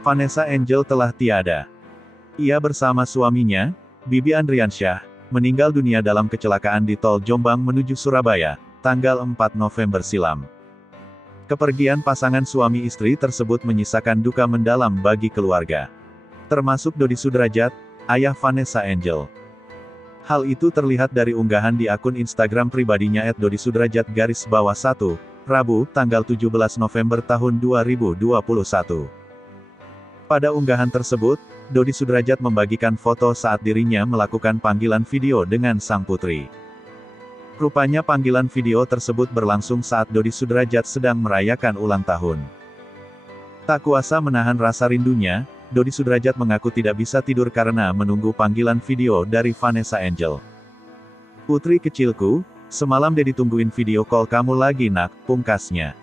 Vanessa Angel telah tiada. Ia bersama suaminya, Bibi Andriansyah, meninggal dunia dalam kecelakaan di tol Jombang menuju Surabaya, tanggal 4 November silam. Kepergian pasangan suami istri tersebut menyisakan duka mendalam bagi keluarga. Termasuk Dodi Sudrajat, ayah Vanessa Angel. Hal itu terlihat dari unggahan di akun Instagram pribadinya @dodisudrajat_1, Rabu, tanggal 17 November tahun 2021. Pada unggahan tersebut, Dodi Sudrajat membagikan foto saat dirinya melakukan panggilan video dengan sang putri. Rupanya panggilan video tersebut berlangsung saat Dodi Sudrajat sedang merayakan ulang tahun. Tak kuasa menahan rasa rindunya, Dodi Sudrajat mengaku tidak bisa tidur karena menunggu panggilan video dari Vanessa Angel. "Putri kecilku, semalam Dedi tungguin video call kamu lagi nak," pungkasnya.